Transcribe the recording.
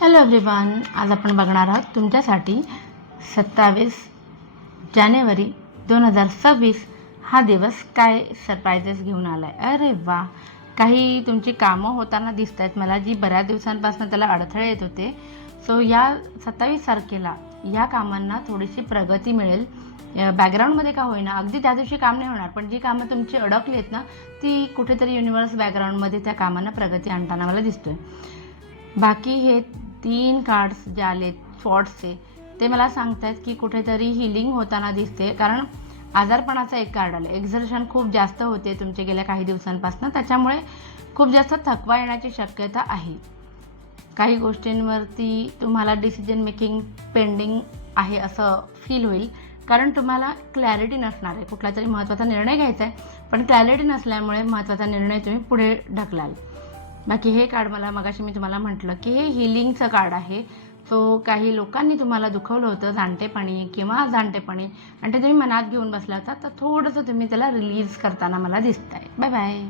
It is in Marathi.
हॅलो एव्हरीवन, आज आपण बघणार आहोत तुमच्यासाठी 27 जानेवारी 2026 हा दिवस काय सरप्राइजेस घेऊन आला आहे. अरे वा, काही तुमची कामं होताना दिसत आहेत मला, जी बऱ्याच दिवसांपासून त्याला अडथळे येत होते. सो या 27 तारखेला या कामांना थोडीशी प्रगती मिळेल. बॅकग्राऊंडमध्ये का होईना, अगदी त्या दिवशी काम नाही होणार, पण जी कामं तुमची अडकली आहेत ना, ती कुठेतरी युनिवर्स बॅकग्राऊंडमध्ये त्या कामांना प्रगती आणताना मला दिसतोय. बाकी हे 3 कार्ड्स जे आले थॉट्सचे, ते मला सांगतायत की कुठेतरी हिलिंग होताना दिसते. कारण आजारपणाचा एक कार्ड आलं, एक्झर्शन खूप जास्त होते तुमचे गेल्या काही दिवसांपासून, त्याच्यामुळे खूप जास्त थकवा येण्याची शक्यता आहे. काही गोष्टींवरती तुम्हाला डिसिजन मेकिंग पेंडिंग आहे असं फील होईल, कारण तुम्हाला क्लॅरिटी नसणार आहे. कुठला तरी महत्त्वाचा निर्णय घ्यायचा आहे, पण क्लॅरिटी नसल्यामुळे महत्त्वाचा निर्णय तुम्ही पुढे ढकलाल. बाकी हे कार्ड मला मगाशी मी तुम्हाला म्हटलं की हे हिलिंगचं कार्ड आहे. सो काही लोकांनी तुम्हाला दुखवलं होतं जाणतेपणी किंवा अजाणतेपणी, आणि ते तुम्ही मनात घेऊन बसला होता, तर थोडंसं तुम्ही त्याला रिलीज करताना मला दिसत आहे. Bye bye.